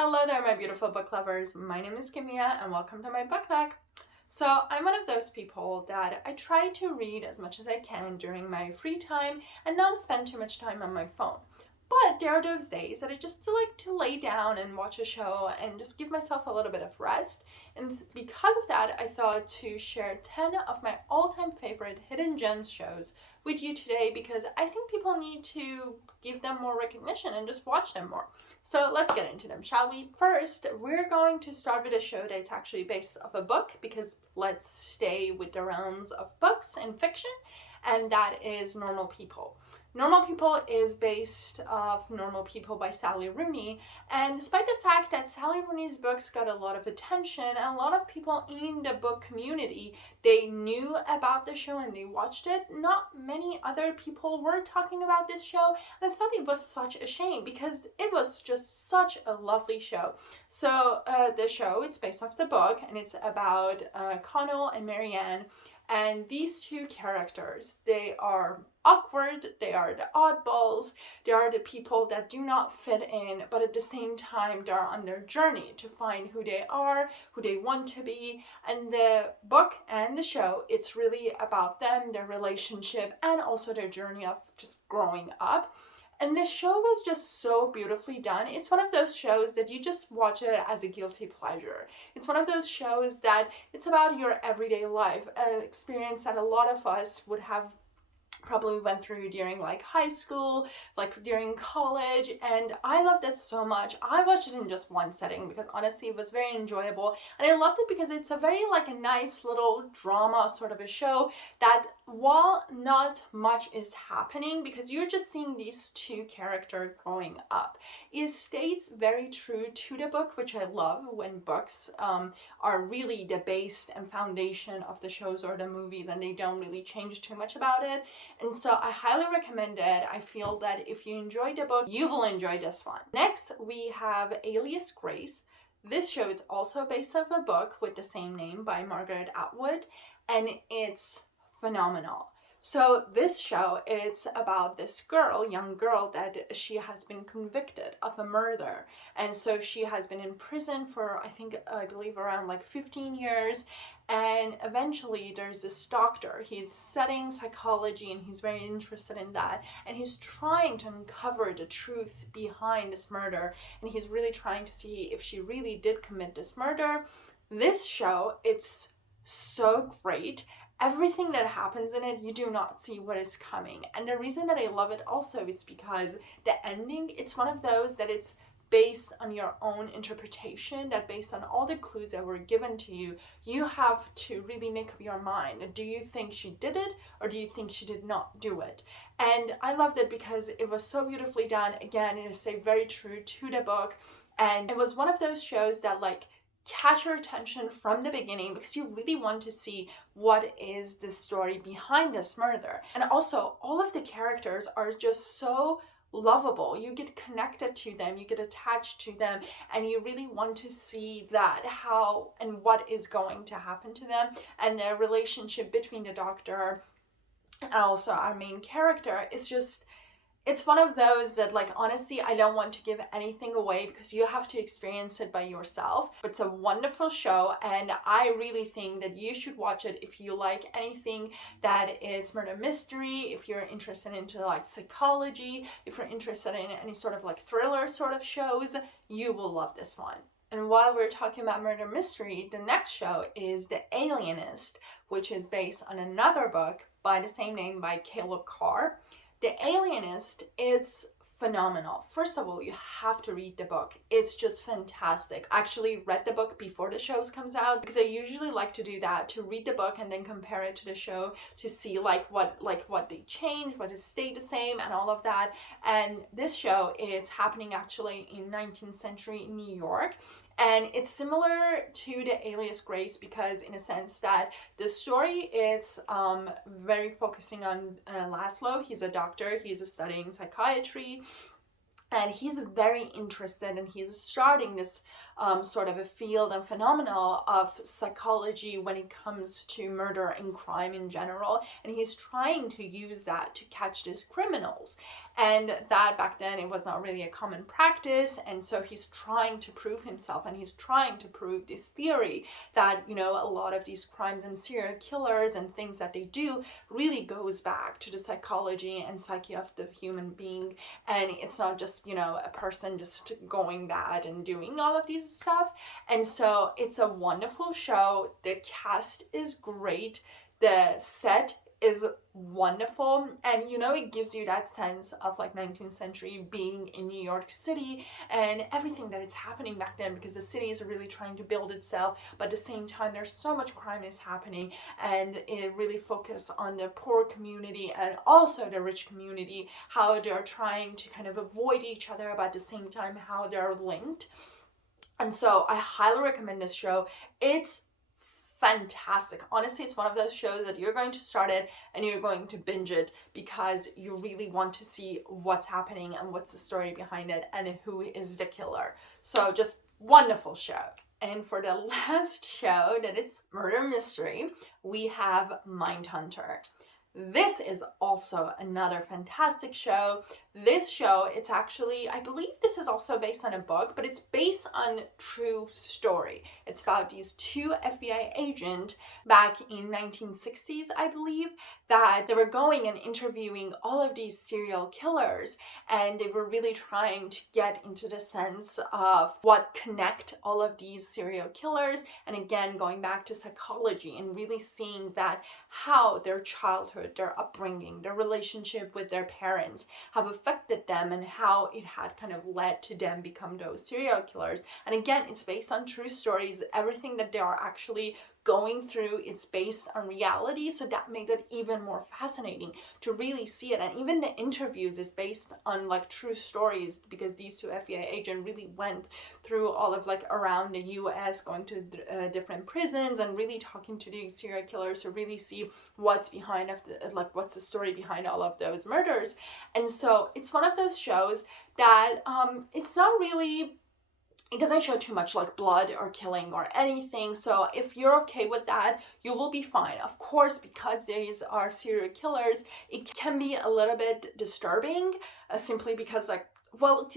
Hello there, my beautiful book lovers. My name is Kimia, and welcome to my book talk. So, I'm one of those people that I try to read as much as I can during my free time and not spend too much time on my phone. But there are those days that I just like to lay down and watch a show and just give myself a little bit of rest. And because of that, I thought to share 10 of my all-time favorite hidden gems shows with you today because I think people need to give them more recognition and just watch them more. So let's get into them, shall we? First, we're going to start with a show that's actually based off a book because let's stay with the realms of books and fiction, and that is Normal People. Normal People is based off Normal People by Sally Rooney, and despite the fact that Sally Rooney's books got a lot of attention and a lot of people in the book community, they knew about the show and they watched it, not many other people were talking about this show, and I thought it was such a shame because it was just such a lovely show. So the show, it's based off the book, and it's about Connell and Marianne. And these two characters, they are awkward, they are the oddballs, they are the people that do not fit in, but at the same time, they're on their journey to find who they are, who they want to be. And the book and the show, it's really about them, their relationship, and also their journey of just growing up. And the show was just so beautifully done. It's one of those shows that you just watch it as a guilty pleasure. It's one of those shows that it's about your everyday life, an experience that a lot of us would have probably went through during like high school, like during college, and I loved it so much. I watched it in just one setting because honestly it was very enjoyable, and I loved it because it's a very like a nice little drama sort of a show that while not much is happening because you're just seeing these two characters growing up, it stays very true to the book, which I love when books are really the base and foundation of the shows or the movies and they don't really change too much about it. And so I highly recommend it. I feel that if you enjoyed the book, you will enjoy this one. Next, we have Alias Grace. This show is also based off a book with the same name by Margaret Atwood, and it's phenomenal. So this show, it's about this girl, young girl, that she has been convicted of a murder. And so she has been in prison for, I believe around like 15 years. And eventually there's this doctor, he's studying psychology and he's very interested in that. And he's trying to uncover the truth behind this murder. And he's really trying to see if she really did commit this murder. This show, it's so great. Everything that happens in it, you do not see what is coming. And the reason that I love it also, it's because the ending, it's one of those that it's based on your own interpretation, that based on all the clues that were given to you, you have to really make up your mind. Do you think she did it or do you think she did not do it? And I loved it because it was so beautifully done. Again, it is stayed very true to the book. And it was one of those shows that like catch your attention from the beginning because you really want to see what is the story behind this murder. And also, all of the characters are just so lovable. You get connected to them, you get attached to them, and you really want to see that how and what is going to happen to them, and their relationship between the doctor and also our main character is just, it's one of those that like honestly I don't want to give anything away because you have to experience it by yourself. But it's a wonderful show and I really think that you should watch it if you like anything that is murder mystery, if you're interested into like psychology, if you're interested in any sort of like thriller sort of shows, you will love this one. And while we're talking about murder mystery, the next show is The Alienist, which is based on another book by the same name by Caleb Carr. The Alienist, it's phenomenal. First of all, you have to read the book. It's just fantastic. I actually read the book before the shows comes out because I usually like to do that, to read the book and then compare it to the show to see like what they changed, what has stayed the same and all of that. And this show, it's happening actually in 19th century New York. And it's similar to the Alias Grace because in a sense that the story, it's very focusing on Laszlo. He's a doctor, he's studying psychiatry. And he's very interested and he's starting this sort of a field and phenomenon of psychology when it comes to murder and crime in general. And he's trying to use that to catch these criminals. and that back then it was not really a common practice. And so he's trying to prove himself, and he's trying to prove this theory that, you know, a lot of these crimes and serial killers and things that they do really goes back to the psychology and psyche of the human being, and it's not just, you know, a person just going bad and doing all of these stuff. And so it's a wonderful show. The cast is great, the set is wonderful, and you know, it gives you that sense of like 19th century being in New York City and everything that is happening back then, because the city is really trying to build itself, but at the same time there's so much crime is happening, and it really focuses on the poor community and also the rich community, how they're trying to kind of avoid each other, but at the same time how they're linked. And so I highly recommend this show. It's fantastic. Honestly, it's one of those shows that you're going to start it and you're going to binge it because you really want to see what's happening and what's the story behind it and who is the killer. So just wonderful show. And for the last show that it's murder mystery, we have Mindhunter. This is also another fantastic show. This show, it's actually, I believe this is also based on a book, but it's based on true story. It's about these two FBI agents back in 1960s, I believe, that they were going and interviewing all of these serial killers, and they were really trying to get into the sense of what connect all of these serial killers, and again, going back to psychology and really seeing that how their childhood, their upbringing, their relationship with their parents have affected them and how it had kind of led to them become those serial killers. And again, it's based on true stories. Everything that they are actually going through, it's based on reality, so that made it even more fascinating to really see it. And even the interviews is based on like true stories, because these two FBI agents really went through all of like around the US, going to different prisons and really talking to these serial killers to really see what's behind of the, like what's the story behind all of those murders. And so it's one of those shows that it's not really, it doesn't show too much like blood or killing or anything. So if you're okay with that, you will be fine. Of course, because these are serial killers, it can be a little bit disturbing, simply because like, well,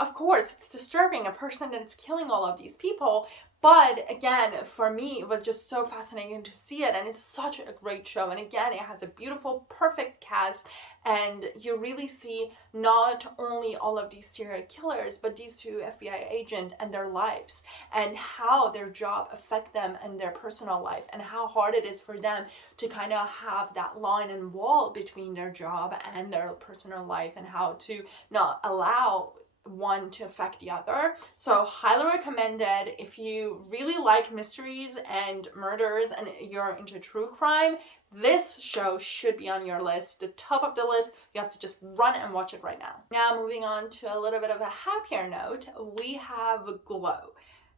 of course, it's disturbing, a person that's killing all of these people. But again, for me, it was just so fascinating to see it, and it's such a great show. And again, it has a beautiful, perfect cast, and you really see not only all of these serial killers, but these two FBI agents and their lives, and how their job affect them and their personal life, and how hard it is for them to kind of have that line and wall between their job and their personal life, and how to not allow one to affect the other. So highly recommended. If you really like mysteries and murders and you're into true crime, this show should be on your list, the top of the list. You have to just run and watch it right now. Now moving on to a little bit of a happier note, we have Glow.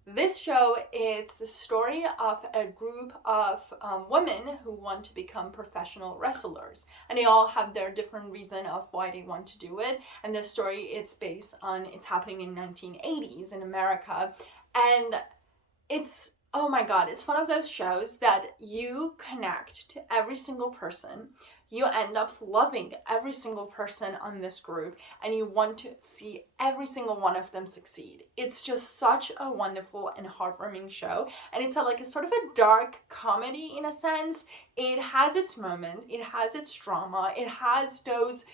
This show, it's the story of a group of women who want to become professional wrestlers, and they all have their different reason of why they want to do it. And the story, it's based on, it's happening in 1980s in America, and it's, oh my god, it's one of those shows that you connect to every single person. You end up loving every single person on this group, and you want to see every single one of them succeed. It's just such a wonderful and heartwarming show, and it's like a sort of a dark comedy in a sense. It has its moment, it has its drama, it has those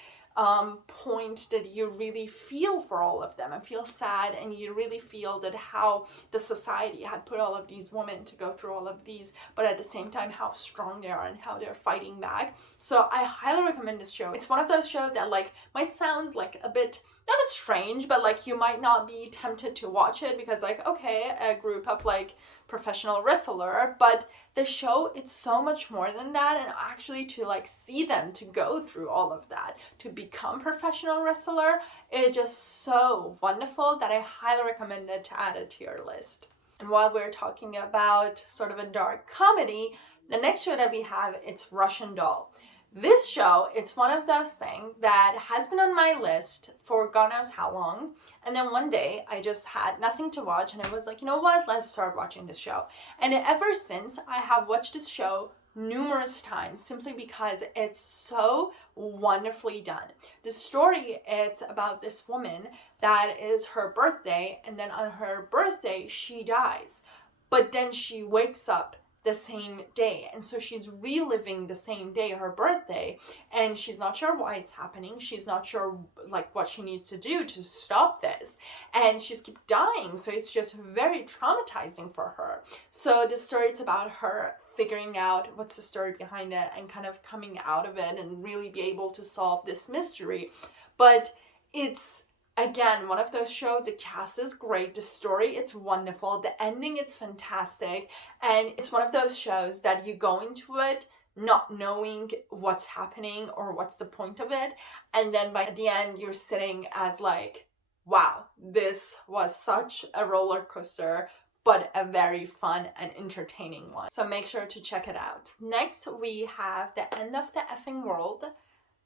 point that you really feel for all of them and feel sad, and you really feel that how the society had put all of these women to go through all of these, but at the same time how strong they are and how they're fighting back. So I highly recommend this show. It's one of those shows that like might sound like a bit not as strange, but like you might not be tempted to watch it because like, okay, a group of like professional wrestler, but the show, it's so much more than that. And actually to like see them to go through all of that to become professional wrestler, it's just so wonderful that I highly recommend it to add it to your list. And while we're talking about sort of a dark comedy, the next show that we have, it's Russian Doll. This show, it's one of those things that has been on my list for God knows how long. And then one day I just had nothing to watch and I was like, you know what, let's start watching this show. And ever since, I have watched this show numerous times simply because it's so wonderfully done. The story, it's about this woman that is her birthday, and then on her birthday she dies, but then she wakes up the same day, and so she's reliving the same day, her birthday, and she's not sure why it's happening. She's not sure like what she needs to do to stop this, and she's keep dying, so it's just very traumatizing for her. So the story, it's about her figuring out what's the story behind it and kind of coming out of it and really be able to solve this mystery. But it's, again, one of those shows, the cast is great, the story, it's wonderful, the ending, it's fantastic, and it's one of those shows that you go into it not knowing what's happening or what's the point of it, and then by the end you're sitting as like, wow, this was such a roller coaster, but a very fun and entertaining one. So make sure to check it out. Next, we have The End of the Effing World.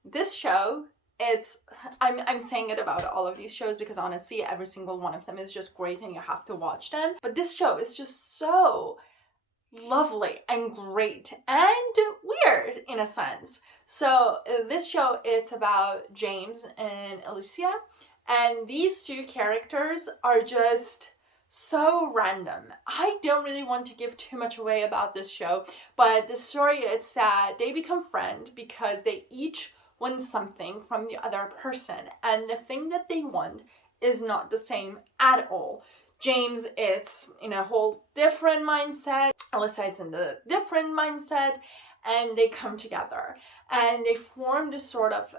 This show, I'm saying it about all of these shows because honestly, every single one of them is just great and you have to watch them. But this show is just so lovely and great and weird in a sense. So this show, it's about James and Alicia, and these two characters are just so random. I don't really want to give too much away about this show, but the story, it's that they become friends because they each want something from the other person, and the thing that they want is not the same at all. James, it's in a whole different mindset. Alyssa, it's in the different mindset, and they come together and they form this sort of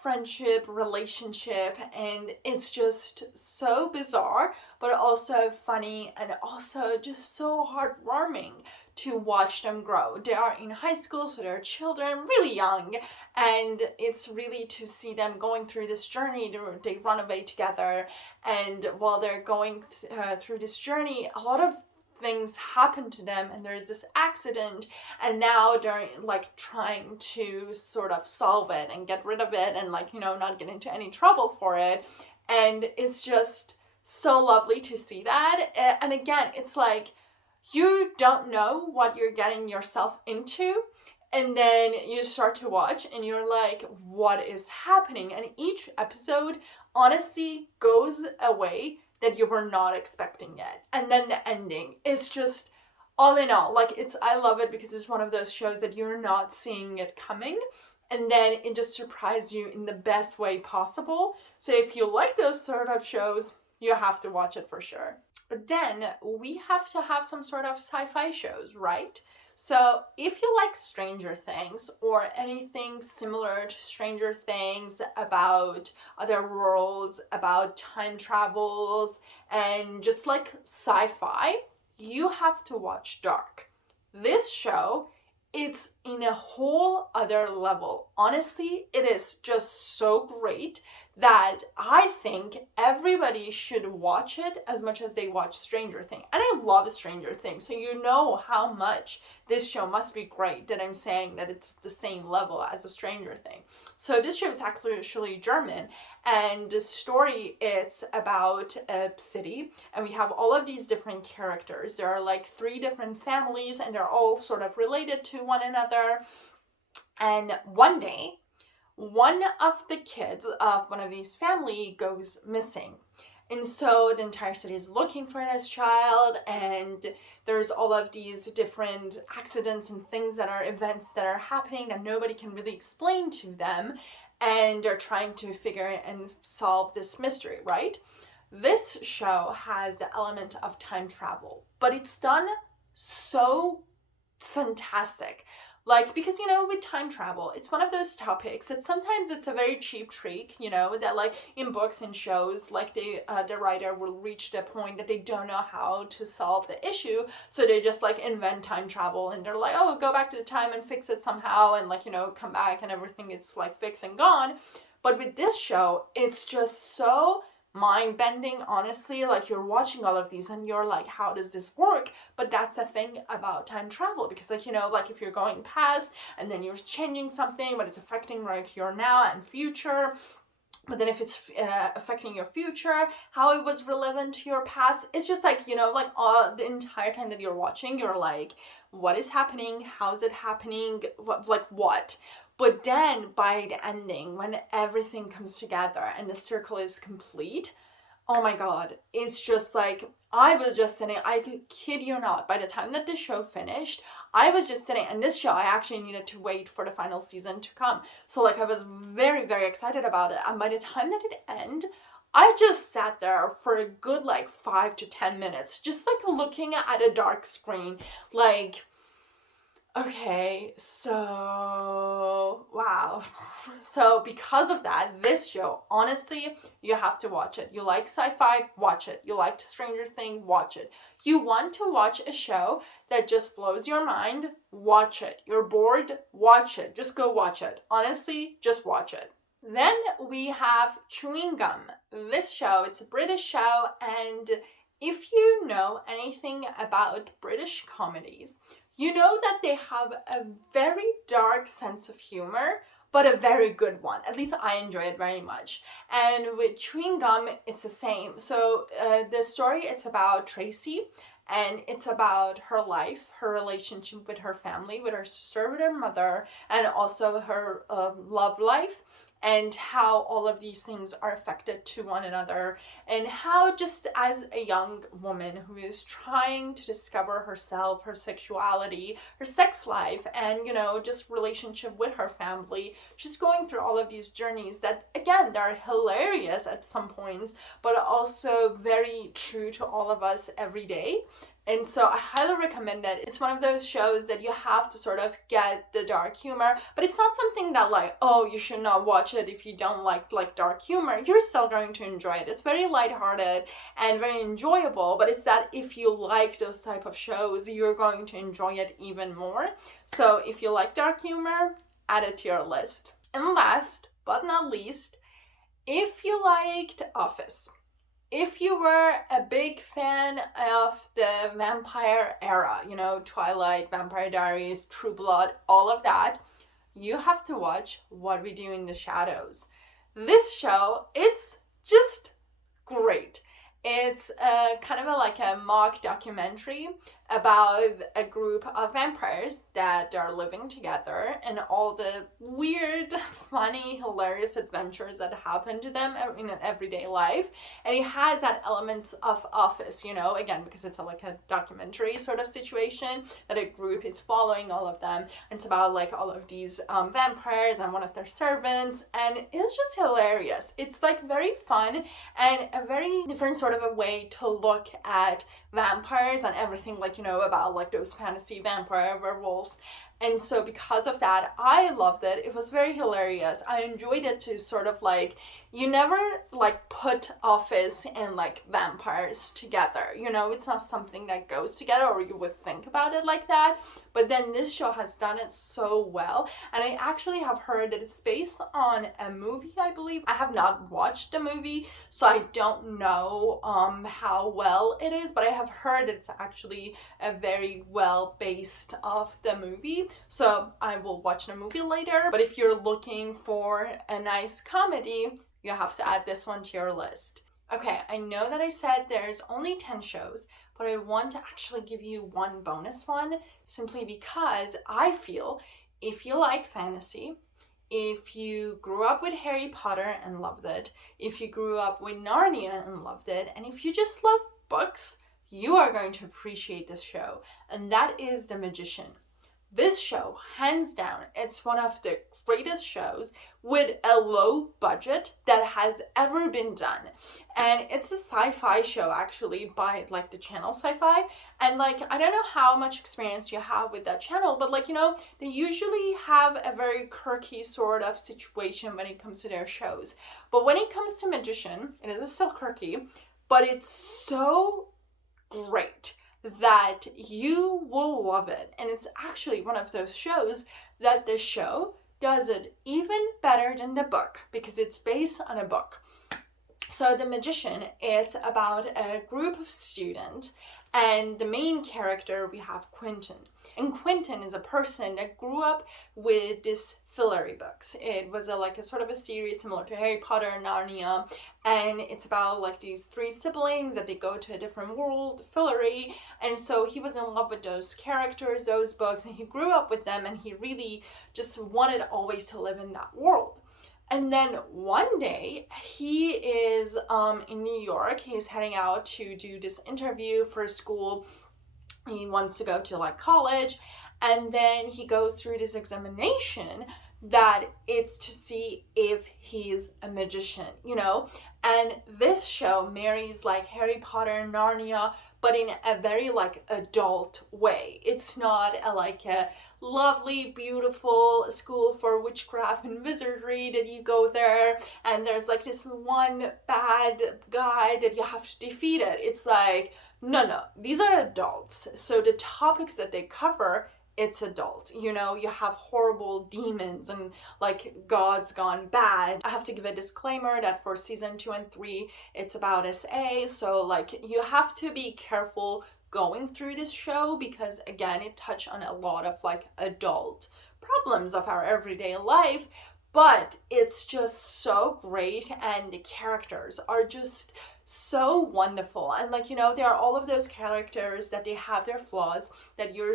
friendship, relationship, and it's just so bizarre, but also funny and also just so heartwarming to watch them grow. They are in high school, so they're children, really young, and it's really to see them going through this journey. They run away together, and while they're going through this journey, a lot of things happen to them, and there's this accident, and now they're like trying to sort of solve it and get rid of it and like, you know, not get into any trouble for it. And it's just so lovely to see that. And again, it's like you don't know what you're getting yourself into, and then you start to watch and you're like, what is happening? And each episode honestly goes away that you were not expecting it. And then the ending is just, all in all, like, I love it because it's one of those shows that you're not seeing it coming, and then it just surprises you in the best way possible. So if you like those sort of shows, you have to watch it for sure. But then we have to have some sort of sci-fi shows, right? So if you like Stranger Things or anything similar to Stranger Things, about other worlds, about time travels, and just like sci-fi, you have to watch Dark. This show, it's in a whole other level. Honestly, it is just so great that I think everybody should watch it as much as they watch Stranger Things. And I love Stranger Things, so you know how much this show must be great that I'm saying that it's the same level as a Stranger Thing. So this show is actually German, and the story, it's about a city, and we have all of these different characters. There are like 3 different families, and they're all sort of related to one another. And one day, one of the kids of one of these family goes missing. And so the entire city is looking for this child, and there's all of these different accidents and things that are events that are happening that nobody can really explain to them, and they're trying to figure and solve this mystery, right? This show has the element of time travel, but it's done so fantastic. Like, because, you know, with time travel, it's one of those topics that sometimes it's a very cheap trick, you know, that like in books and shows, like the writer will reach the point that they don't know how to solve the issue. So they just like invent time travel, and they're like, oh, go back to the time and fix it somehow, and like, you know, come back and everything is like fixed and gone. But with this show, it's just so mind-bending, honestly. Like, you're watching all of these and you're like, how does this work? But that's the thing about time travel, because like, you know, like if you're going past and then you're changing something, but it's affecting like your now and future, but then if it's affecting your future, how it was relevant to your past. It's just like, you know, like all the entire time that you're watching, you're like, what is happening? How is it happening? What? But then by the ending, when everything comes together and the circle is complete, oh my God, it's just like, I was just sitting, I could kid you not, by the time that the show finished, I was just sitting, and this show, I actually needed to wait for the final season to come. So like, I was very, very excited about it. And by the time that it ended, I just sat there for a good like 5 to 10 minutes, just like looking at a dark screen, like, okay, so wow. So because of that, this show, honestly, you have to watch it. You like sci-fi, watch it. You like Stranger Things, watch it. You want to watch a show that just blows your mind, watch it. You're bored, watch it. Just go watch it. Honestly, just watch it. Then we have Chewing Gum. This show, it's a British show, and if you know anything about British comedies, you know that they have a very dark sense of humor, but a very good one. At least I enjoy it very much. And with Chewing Gum, it's the same. So the story, it's about Tracy, and it's about her life, her relationship with her family, with her sister, with her mother, and also her love life, and how all of these things are affected to one another, and how just as a young woman who is trying to discover herself, her sexuality, her sex life, and, you know, just relationship with her family, she's going through all of these journeys that, again, they're hilarious at some points, but also very true to all of us every day. And so I highly recommend it. It's one of those shows that you have to sort of get the dark humor, but it's not something that like, oh, you should not watch it if you don't like dark humor. You're still going to enjoy it. It's very lighthearted and very enjoyable, but it's that if you like those type of shows, you're going to enjoy it even more. So if you like dark humor, add it to your list. And last but not least, if you liked Office, if you were a big fan of the vampire era, you know, Twilight, Vampire Diaries, True Blood, all of that, you have to watch What We Do in the Shadows. This show, it's just great. It's kind of like a mock documentary about a group of vampires that are living together and all the weird, funny, hilarious adventures that happen to them in an everyday life. And it has that element of Office, you know, again, because it's like a documentary sort of situation that a group is following all of them. And it's about like all of these vampires and one of their servants. And it's just hilarious. It's like very fun and a very different sort of a way to look at vampires and everything, like, you know, about like those fantasy vampire werewolves. And so because of that, I loved it. It was very hilarious. I enjoyed it to sort of like, you never like put Office and like vampires together. You know, it's not something that goes together, or you would think about it like that. But then this show has done it so well. And I actually have heard that it's based on a movie, I believe. I have not watched the movie, so I don't know how well it is, but I have heard it's actually a very well based off the movie. So I will watch the movie later. But if you're looking for a nice comedy, you have to add this one to your list. Okay, I know that I said there's only 10 shows, but I want to actually give you one bonus one, simply because I feel if you like fantasy, if you grew up with Harry Potter and loved it, if you grew up with Narnia and loved it, and if you just love books, you are going to appreciate this show, and that is The Magician. This show, hands down, it's one of the greatest shows with a low budget that has ever been done. And it's a sci-fi show actually by like the channel Sci-Fi. And like, I don't know how much experience you have with that channel, but like, you know, they usually have a very quirky sort of situation when it comes to their shows. But when it comes to Magician, it is still quirky, but it's so great that you will love it. And it's actually one of those shows that the show does it even better than the book, because it's based on a book. So The Magician, it's about a group of students And the main character, we have Quentin. And Quentin is a person that grew up with this Fillory books. It was like a sort of a series similar to Harry Potter and Narnia, and it's about like these three siblings that they go to a different world, Fillory, and so he was in love with those characters, those books, and he grew up with them, and he really just wanted always to live in that world. And then one day he is in New York. He's heading out to do this interview for school. He wants to go to like college, and then he goes through this examination that it's to see if he's a magician, you know? And this show marries like Harry Potter and Narnia, but in a very like adult way. It's not like a lovely, beautiful school for witchcraft and wizardry that you go there and there's like this one bad guy that you have to defeat it. It's like, no, these are adults. So the topics that they cover, it's adult. You know, you have horrible demons and like gods gone bad. I have to give a disclaimer that for season 2 and 3, it's about SA. So like you have to be careful going through this show because again, it touched on a lot of like adult problems of our everyday life. But it's just so great and the characters are just so wonderful. And like, you know, there are all of those characters that they have their flaws that you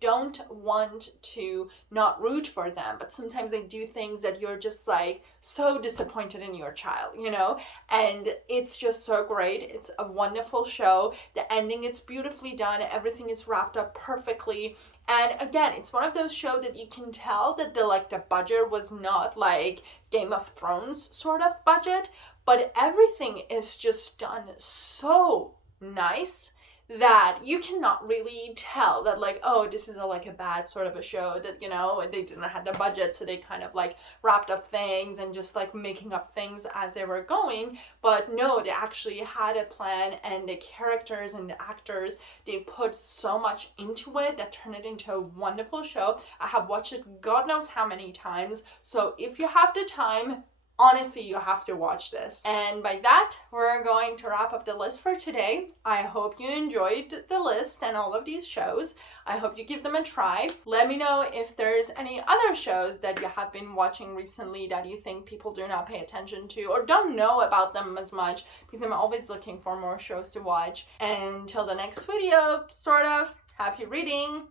don't want to not root for them, but sometimes they do things that you're just like so disappointed in your child, you know? And it's just so great. It's a wonderful show. The ending, it's beautifully done. Everything is wrapped up perfectly. And again, it's one of those shows that you can tell that the budget was not like Game of Thrones sort of budget, but everything is just done so nice that you cannot really tell that like, oh, this is a bad sort of a show that, you know, they didn't have the budget, so they kind of like wrapped up things and just like making up things as they were going. But no, they actually had a plan, and the characters and the actors, they put so much into it that turned it into a wonderful show. I have watched it God knows how many times, so if you have the time, honestly, you have to watch this. And by that, we're going to wrap up the list for today. I hope you enjoyed the list and all of these shows. I hope you give them a try. Let me know if there's any other shows that you have been watching recently that you think people do not pay attention to or don't know about them as much, because I'm always looking for more shows to watch. And until the next video, sort of, happy reading!